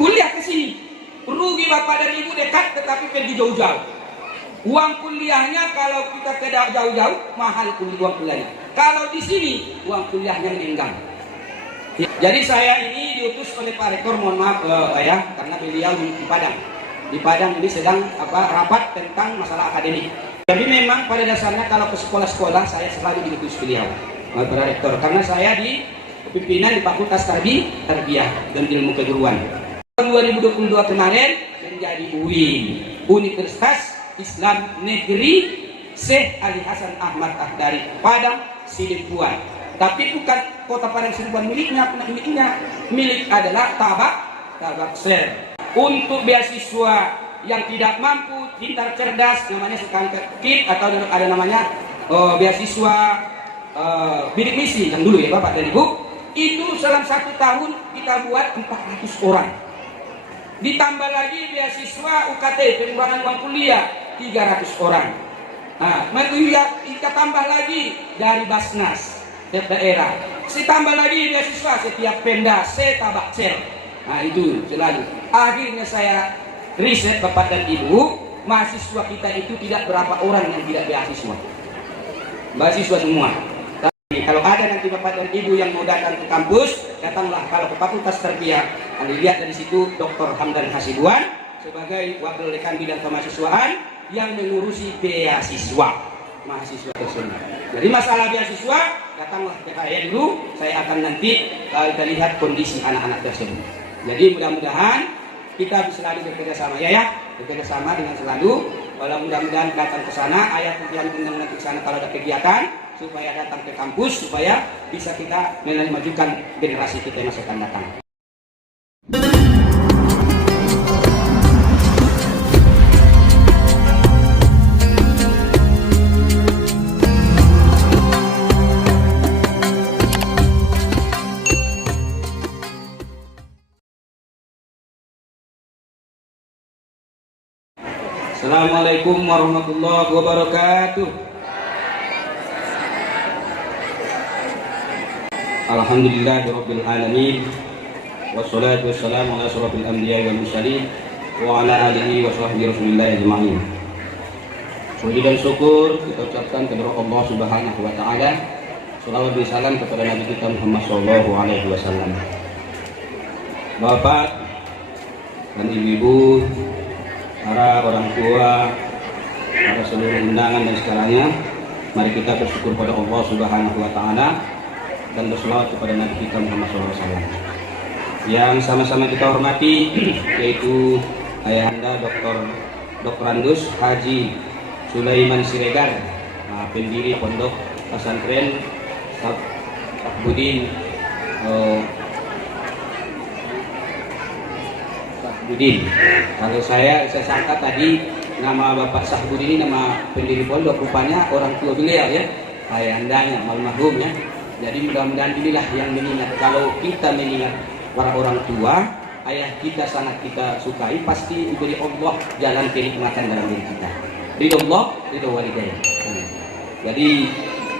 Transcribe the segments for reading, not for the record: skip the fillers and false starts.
kuliah ke sini. Rugi bapak dan ibu dekat tetapi pergi jauh-jauh. Uang kuliahnya kalau kita tidak jauh-jauh mahal uang kuliahnya. Kalau di sini uang kuliahnya meninggal. Jadi saya ini diutus oleh Pak Rektor, mohon maaf ya, karena beliau di Padang. Di Padang ini sedang rapat tentang masalah akademik. Jadi memang pada dasarnya kalau ke sekolah-sekolah saya selalu diutus beliau, Pak Rektor, karena saya di pimpinan di Fakultas Tarbiyah dan Ilmu Keguruan. 2022 kemarin menjadi UIN, Universitas Islam Negeri Syekh Ali Hasan Ahmad Akhdari Padang Sidempuan. Tapi bukan kota Padang Sidempuan miliknya, milik adalah Tabaksel. Untuk beasiswa yang tidak mampu, pintar cerdas, namanya sekarang KIP atau ada namanya beasiswa bidik misi yang dulu ya Bapak dan Ibu. Itu dalam 1 tahun kita buat 400 orang. Ditambah lagi beasiswa UKT, pengembangan uang kuliah, 300 orang. Nah, kita tambah lagi dari Basnas, setiap daerah. Ditambah lagi beasiswa setiap Pemda, Tabaksel. Nah, itu selalu. Akhirnya saya riset Bapak dan Ibu, mahasiswa kita itu tidak berapa orang yang tidak beasiswa. Mahasiswa semua. Tapi kalau ada nanti Bapak dan Ibu yang mau datang ke kampus, datanglah kalau ke Fakultas Tarbiyah. Anda lihat dari situ Dr. Hamdan Hasibuan sebagai wakil dekan bidang kemahasiswaan yang mengurusi beasiswa mahasiswa tersebut. Jadi masalah beasiswa, datanglah ke saya dulu, saya akan nanti kita lihat kondisi anak-anak tersebut. Jadi mudah-mudahan kita bisa selalu bekerja sama ya, bekerja sama dengan selalu. Kalau mudah-mudahan datang ke sana, ayah kemudian undang nanti ke sana kalau ada kegiatan, supaya datang ke kampus, supaya bisa kita memajukan generasi kita yang akan datang. Assalamualaikum warahmatullahi wabarakatuh. Alhamdulillahirabbil alamin. Wassalatu wassalamu ala asyrofil anbiya'i wal mursalin wa ala alihi wa sahbihi rasulillah ajma'in. Puji dan syukur kita ucapkan kepada Allah Subhanahu wa taala. Shalawat dan salam kepada Nabi kita Muhammad sallallahu alaihi wasallam. Bapak dan ibu-ibu, para orang tua, para seluruh undangan dan segalanya, mari kita bersyukur pada Allah Subhanahu wa taala dan berselawat kepada Nabi kita Muhammad SAW. Yang sama-sama kita hormati yaitu Ayahanda Dr. Andus Haji Sulaiman Siregar, pendiri Pondok Pesantren Sahbudin Kalau saya sangka tadi nama Bapak Sahbudin ini nama pendiri pondok, rupanya orang tua beliau ya, ayandanya almarhum ya. Jadi mudah-mudahan inilah yang mengingat, kalau kita mengingat para orang tua, ayah kita sangat kita sukai, pasti diberi Allah jalan kenikmatan dalam diri kita. Ridho Allah, ridho walidain. Jadi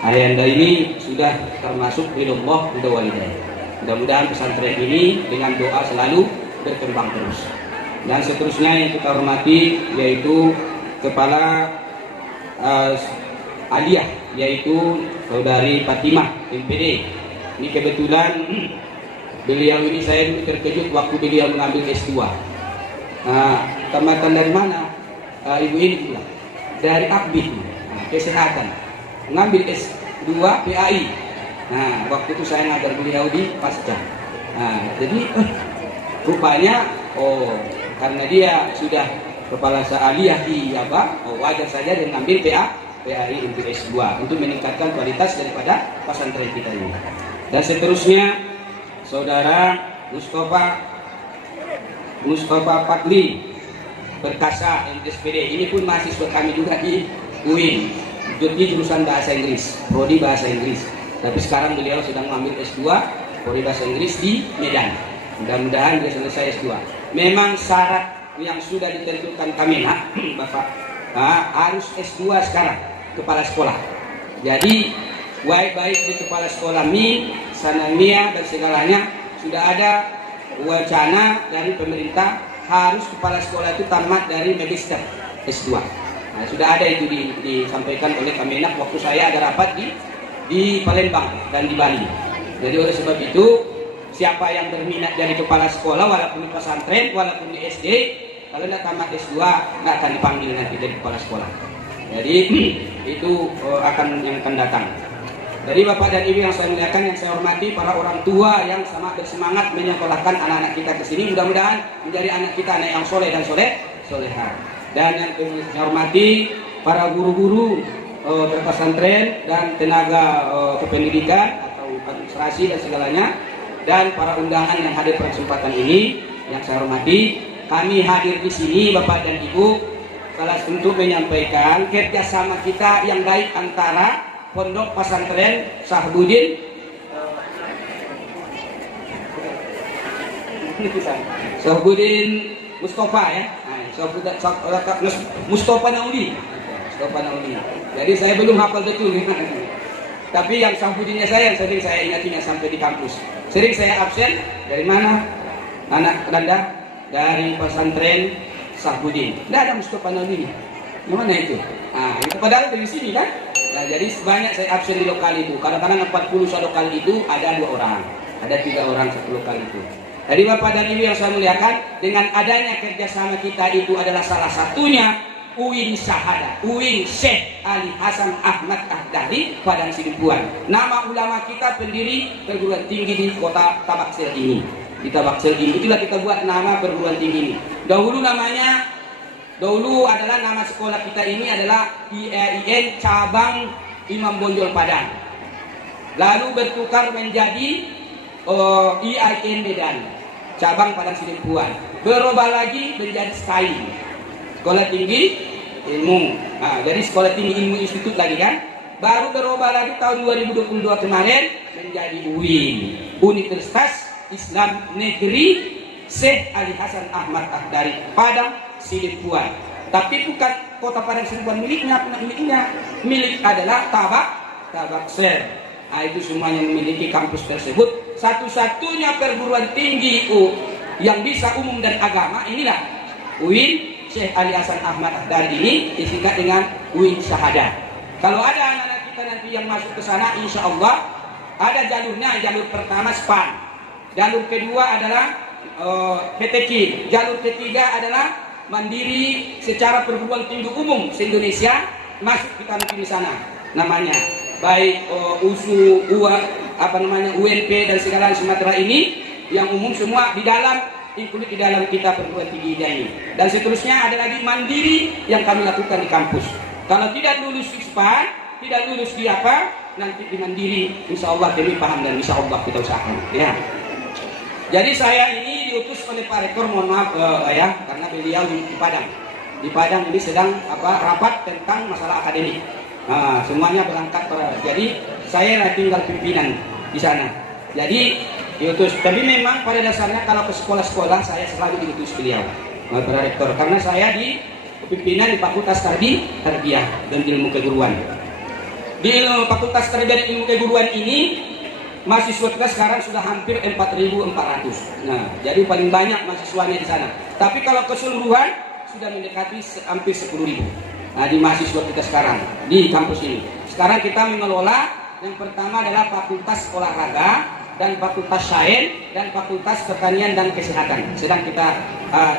ayanda ini sudah termasuk ridho Allah, ridho walidain. Mudah-mudahan pesantren ini dengan doa selalu berkembang terus. Dan seterusnya yang kita hormati yaitu Kepala Aliyah, yaitu Saudari Fatimah MPD. Ini kebetulan beliau ini saya dulu terkejut waktu beliau mengambil S2. Tamatan dari mana? Ibu ini pula dari Akbid, kesehatan, mengambil S2 PAI. Nah, waktu itu saya ngajar beliau di Pasca. Jadi rupanya karena dia sudah kepala aliyah di wajar saja dia mengambil PAI untuk S2 untuk meningkatkan kualitas daripada pesantren kita ini. Dan seterusnya Saudara Mustafa Fadli Perkasa MSPD, ini pun mahasiswa kami juga di UIN, di jurusan bahasa Inggris, prodi bahasa Inggris. Tapi sekarang beliau sedang mengambil S2 prodi bahasa Inggris di Medan. Mudah-mudahan dia selesai S2. Memang syarat yang sudah ditentukan Kemenak, Bapak, harus S2 sekarang kepala sekolah. Jadi baik di kepala sekolah MI, Sanamia dan segalanya sudah ada wacana dari pemerintah harus kepala sekolah itu tamat dari magister S2. Nah, sudah ada itu disampaikan oleh Kemenak waktu saya ada rapat di Palembang dan di Bali. Jadi oleh sebab itu siapa yang berminat dari kepala sekolah walaupun di pesantren, walaupun di SD, kalau tidak tamat S2 nggak akan dipanggil nanti jadi kepala sekolah. Jadi itu yang akan datang. Dari Bapak dan Ibu yang saya muliakan, yang saya hormati, para orang tua yang sama bersemangat menyekolahkan anak-anak kita ke sini, mudah-mudahan menjadi anak kita anak yang soleh dan soleha. Dan yang saya hormati para guru-guru pesantren dan tenaga kependidikan atau administrasi dan segalanya, dan para undangan yang hadir pada kesempatan ini yang saya hormati, kami hadir di sini Bapak dan Ibu salah untuk menyampaikan kerjasama kita yang baik antara Pondok Pesantren Sahbudin Mustafa ya, Mustafa Naudi. Jadi saya belum hafal betul, tapi yang Sahbudinnya saya yang sering saya ingat sampai di kampus. Sering saya absen dari mana? Anak Anda dari pesantren Sahbudin. Tidak ada Mustafa Naudi. Mana itu? Nah, itu padahal dari sini kan? Nah, jadi sebanyak saya absen di lokal itu. Kadang-kadang 40 lokal itu ada 2 orang, ada 3 orang satu lokal itu. Jadi Bapak dan Ibu yang saya muliakan, dengan adanya kerjasama kita itu adalah salah satunya UIN Syahada, UIN Syekh Ali Hasan Ahmad Ahdari Padang Sidempuan. Nama ulama kita pendiri perguruan tinggi di kota Tabaksel ini. Di Tabaksel ini itulah kita buat nama perguruan tinggi ini. Dahulu adalah nama sekolah kita ini adalah IAIN Cabang Imam Bonjol Padang. Lalu bertukar menjadi IAIN Medan Cabang Padang Sidempuan. Berubah lagi menjadi STAI, Sekolah Tinggi Ilmu. Nah, jadi Sekolah Tinggi Ilmu Institut lagi kan. Baru berubah lagi tahun 2022 kemarin menjadi UIN, Universitas Islam Negeri Syekh Ali Hasan Ahmad Ahdari Padang Sidempuan. Tapi bukan kota Padang Sidempuan miliknya, milik adalah Tabaksel. Nah, itu semuanya memiliki kampus tersebut. Satu-satunya perguruan tinggi yang bisa umum dan agama inilah UIN Syekh Ali Hasan Ahmad Ahdari ini disingkat dengan UIN Syahada. Kalau ada anak-anak kita nanti yang masuk ke sana, insya Allah ada jalurnya. Jalur pertama SPAN, jalur kedua adalah PTQ, jalur ketiga adalah mandiri secara perguruan tinggi umum se-Indonesia. Masuk kita nanti di sana namanya baik USU, UNP dan segala Sumatera ini yang umum semua di dalam, include di dalam kita perguruan tinggi ini. Dan seterusnya ada lagi mandiri yang kami lakukan di kampus. Kalau tidak lulus di SPAN, tidak lulus di nanti di mandiri, insya Allah kami paham dan insya Allah kita usahakan ya. Jadi saya ini diutus oleh Pak Rektor, mohon maaf ya, karena beliau di Padang. Di Padang ini sedang rapat tentang masalah akademik. Nah, semuanya berangkat jadi saya tinggal pimpinan di sana. Jadi diutus. Tapi memang pada dasarnya kalau ke sekolah-sekolah saya selalu diutus beliau, Pak Rektor, karena saya di pimpinan di Fakultas Tarbiyah dan Ilmu Keguruan. Di Fakultas Tarbiyah dan Ilmu Keguruan ini mahasiswa kita sekarang sudah hampir 4.400. Nah, jadi paling banyak mahasiswanya di sana. Tapi kalau keseluruhan sudah mendekati hampir 10.000. Nah, di mahasiswa kita sekarang di kampus ini. Sekarang kita mengelola yang pertama adalah Fakultas Olahraga dan Fakultas Sains dan Fakultas Pertanian dan Kesehatan. Sedang kita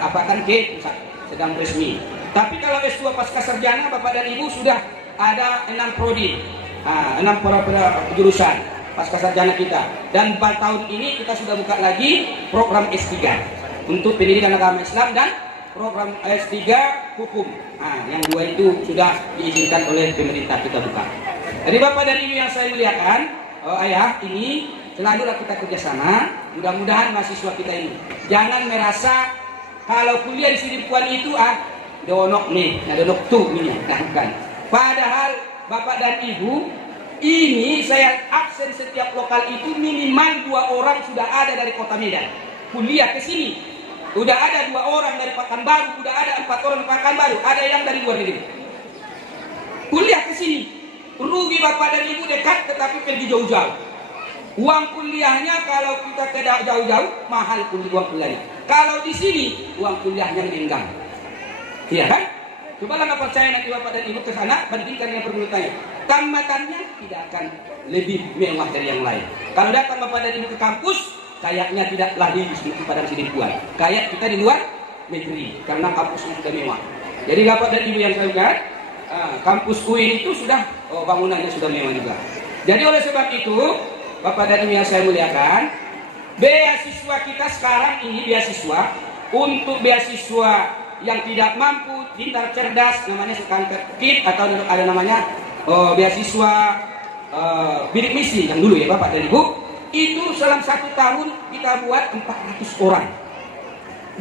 apakan ke pusat, sedang resmi. Tapi kalau S2 pasca sarjana Bapak dan Ibu sudah ada 6 prodi, 6 jurusan pasca sarjana kita. Dan 4 tahun ini kita sudah buka lagi program S3 untuk pendidikan agama Islam dan program S3 hukum. Nah, yang 2 itu sudah diizinkan oleh pemerintah kita buka. Jadi Bapak dan Ibu yang saya muliakan, ayah ini selalulah kita kerjasama. Mudah-mudahan mahasiswa kita ini jangan merasa kalau kuliah di Sidempuan itu donok nih, donok tuh ini, bukan. Padahal Bapak dan Ibu, ini saya absen setiap lokal itu minimal 2 orang sudah ada dari kota Medan kuliah ke sini. Sudah ada 2 orang dari Pekanbaru, sudah ada 4 orang dari Pekanbaru, ada yang dari luar negeri kuliah ke sini. Rugi Bapak dan Ibu dekat tetapi pergi jauh-jauh. Uang kuliahnya kalau kita tidak jauh-jauh mahal uang kuliahnya. Kalau di sini uang kuliahnya menenggang. Iya kan? Cobalah nggak percaya nanti bapak dan ibu ke sana, bandingkan dengan perguruan tinggi. Tamatannya tidak akan lebih mewah dari yang lain. Kalau datang bapak dan ibu ke kampus, kayaknya tidak lagi di Padang Sidempuan. Kayak kita di luar negeri, karena kampusnya sudah mewah. Jadi bapak dan ibu yang saya lihat, kampus UIN itu sudah bangunannya sudah mewah juga. Jadi oleh sebab itu, bapak dan ibu yang saya muliakan, beasiswa kita sekarang ini beasiswa untuk beasiswa yang tidak mampu, pintar, cerdas, namanya sekarang KIP atau ada namanya beasiswa bidik misi yang dulu ya bapak dan ibu. Itu dalam 1 tahun kita buat 400 orang.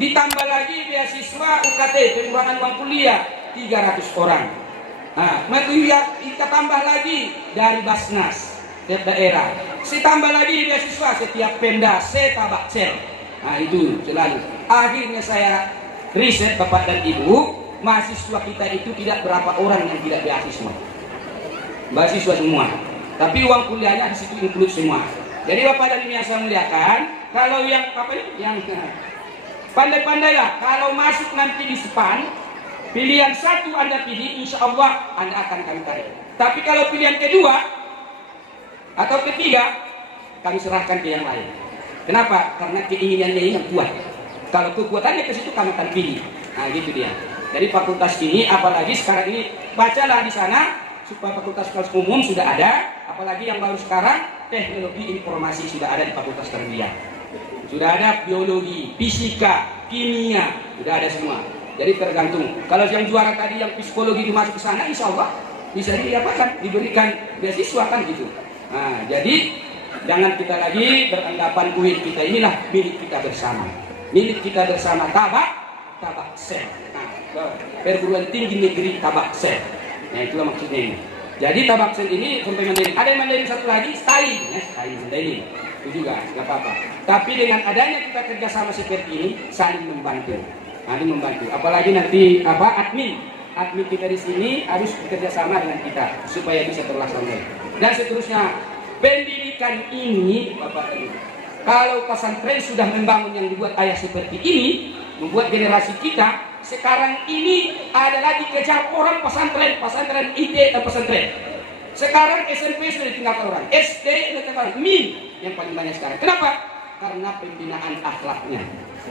Ditambah lagi beasiswa UKT, pengurangan uang kuliah, 300 orang. Nah, kita tambah lagi dari Basnas, setiap daerah. Ditambah lagi beasiswa setiap Pemda, Setabakcel. Nah itu selalu. Akhirnya saya riset bapak dan ibu, mahasiswa kita itu tidak berapa orang yang tidak beasiswa. Beasiswa semua. Tapi uang kuliahnya di situ include semua. Jadi bapak dan ibu yang saya muliakan, kalau yang pandai-pandailah, kalau masuk nanti di SPAN, pilihan 1 Anda pilih, insya Allah Anda akan kami tarik. Tapi kalau pilihan kedua atau ketiga, kami serahkan ke yang lain. Kenapa? Karena keinginannya yang kuat. Kalau kekuatannya ke situ kami akan pilih. Nah gitu dia. Jadi fakultas ini, apalagi sekarang ini, bacalah di sana supaya fakultas umum sudah ada. Apalagi yang baru sekarang, teknologi informasi sudah ada di fakultas tarbiyah. Sudah ada biologi, fisika, kimia, sudah ada semua. Jadi tergantung. Kalau yang juara tadi yang psikologi dimasuk ke sana, insya Allah bisa diberikan beasiswa kan gitu. Nah jadi jangan kita lagi beranggapan UIN kita inilah milik kita bersama. Milik kita bersama Tabaksel. Nah, perguruan tinggi negeri Tabaksel. Nah itulah maksudnya ini. Jadi Tabaksel ini sampai Mandailing. Ada yang Mandailing satu lagi, STAI. STAI Mandailing. Itu juga nggak apa-apa. Tapi dengan adanya kita kerjasama seperti ini, saling membantu. Nah, ini membantu. Apalagi nanti admin kita di sini harus bekerjasama dengan kita supaya bisa terlaksana. Dan seterusnya, pendidikan ini, bapak ibu. Kalau pesantren sudah membangun yang dibuat ayah seperti ini, membuat generasi kita, sekarang ini adalah dikejar orang pesantren IT dan pesantren. Sekarang SMP sudah ditinggalkan orang, SD sudah ditinggalkan, MIN yang paling banyak sekarang. Kenapa? Karena pembinaan akhlaknya,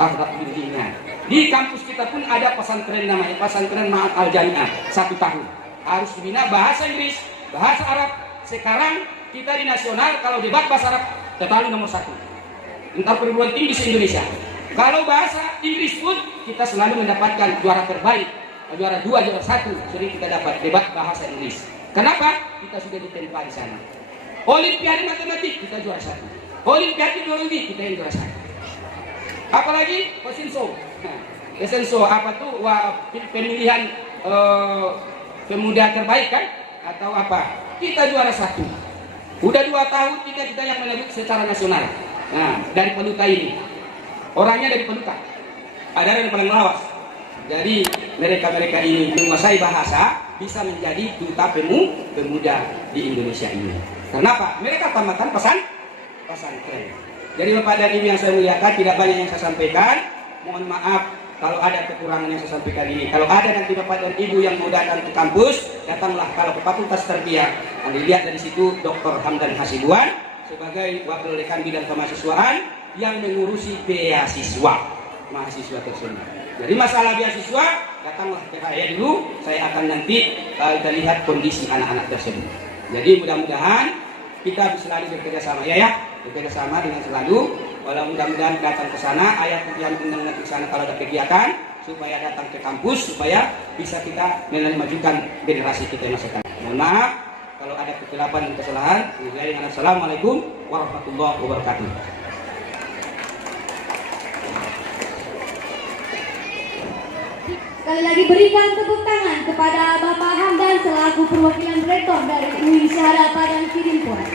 akhlak bimbingan. Di kampus kita pun ada pesantren namanya pesantren Ma'at Al-Jami'ah, 1 tahun. Harus dibina bahasa Inggris, bahasa Arab. Sekarang kita di nasional kalau debat bahasa Arab selalu nomor 1. Entar perguruan tinggi se-Indonesia. Kalau bahasa Inggris pun kita selalu mendapatkan juara terbaik, juara 2, juara 1 sering kita dapat debat bahasa Inggris. Kenapa? Kita sudah ditempa di sana. Olimpiade matematik kita juara 1. Olimpiade biologi kita yang juara 1. Apalagi Kosinso. Kosinso apa tuh? Pemilihan pemuda terbaik kan? Atau apa? Kita juara 1. Udah 2 tahun kita yang menyebut secara nasional. Nah, dari Peluka ini. Orangnya dari Peluka. Ada yang paling lawas. Jadi mereka ini menguasai bahasa, bisa menjadi duta pemuda di Indonesia ini. Kenapa? Mereka tamatan pesantren. Jadi Bapak dan Ibu yang saya muliakan, tidak banyak yang saya sampaikan. Mohon maaf kalau ada kekurangan yang saya sampaikan ini. Kalau ada nanti Bapak dan Ibu yang mau datang ke kampus, datanglah kalau ke Fakultas Tarbiyah. Anda lihat dari situ Dr. Hamdan Hasibuan sebagai Wakil Dekan Bidang Kemahasiswaan yang mengurusi beasiswa mahasiswa tersebut. Jadi masalah beasiswa, datanglah ke saya dulu, saya akan nanti kita lihat kondisi anak-anak tersebut. Jadi mudah-mudahan kita bisa selalu bekerja sama bekerja sama dengan selalu. Walau mudah-mudahan datang ke sana, ayah yang undang nanti ke sana kalau ada kegiatan, supaya datang ke kampus, supaya bisa kita memajukan generasi kita yang masa depan. Mohon maaf kalau ada kekeliruan dan kesalahan. Assalamualaikum warahmatullahi wabarakatuh. Sekali lagi berikan tepuk tangan kepada Bapak Hamdan selaku perwakilan rektor dari UIN Syahada Padang Sidempuan.